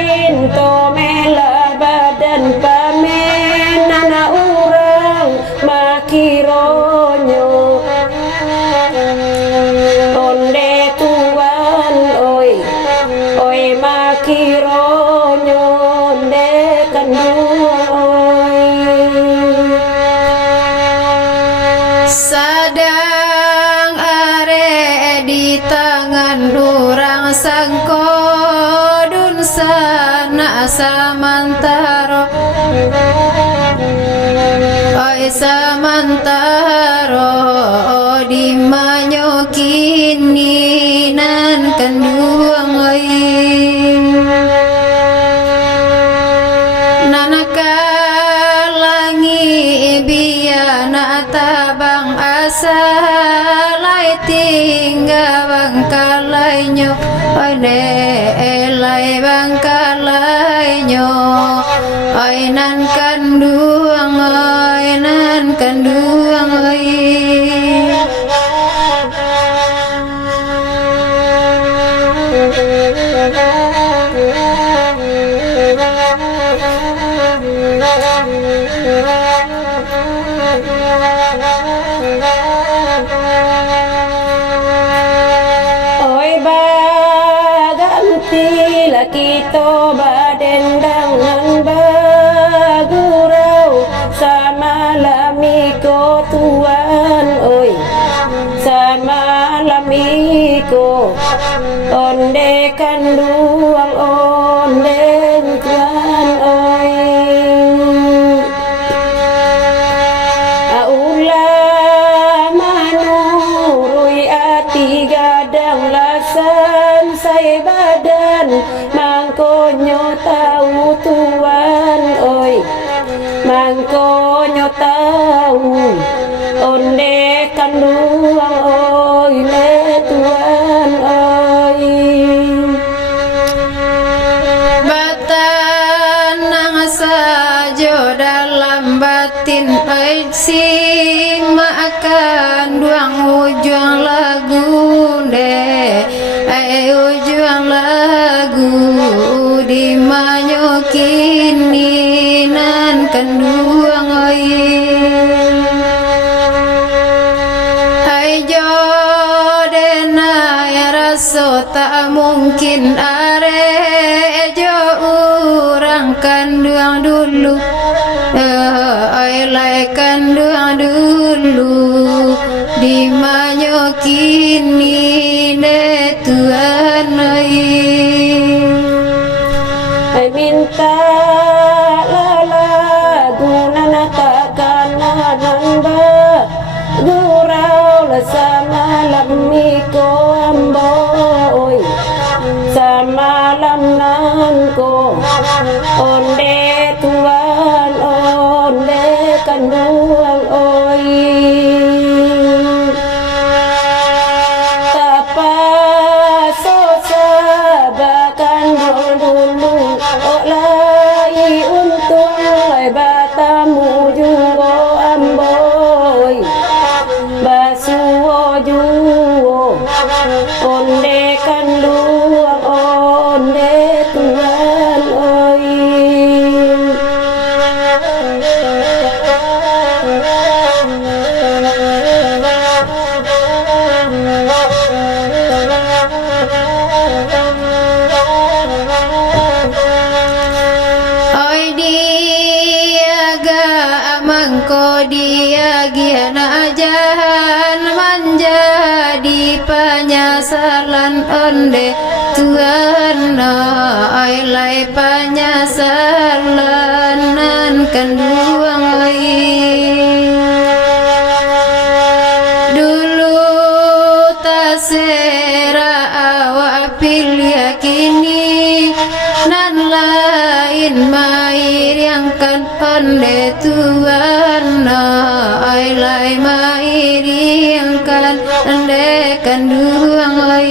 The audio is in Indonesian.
pinto mela badan pamenan urang makironyo onde tuan oi oi makironyo onde kanduoi sadang are di tangan durang sangkodun sana samantaro oi samantaro di manyokini nan kanduang oi nanakalangi biana tabang asalai tinggawang kalainyo oi ne elai bang kalainyo oi nan kanduang oi nan kanduang oi oi baganti lakito badendang nan bagurau sama lamiko tuan oi sama lamiko onde kanduang onde tuan oi manurui ati gadang lasan saya badan mangkonyo tahu tuan oi mangkonyo tahu onde kanduang oi le tuan oi batanang sajo dalam batin oi sing akan duang ujung lagu deh ujung lagu di manyokini nan kanduang oi ai jodena ya raso tak mungkin are jo urang kanduang dulu ai lai kanduang dulu di manyokini ne tuan ai minta lagu nana takkan namba gurau la sama lamiko amboi sama lam nanko onde tuan onde kanduang oi tapa sosa bakan dulu olai untung lai batamu juo amboi basuo juo onde kanduang onde tuan oi oi diaga amangko diagiana ajan menjadi penyesalan onde tuan oi lai penyesalan nan kanduang oi dulu tasera awak pilih kini nan lain mair yang kan onde tuan ai lai mair yang kan onde kanduang oi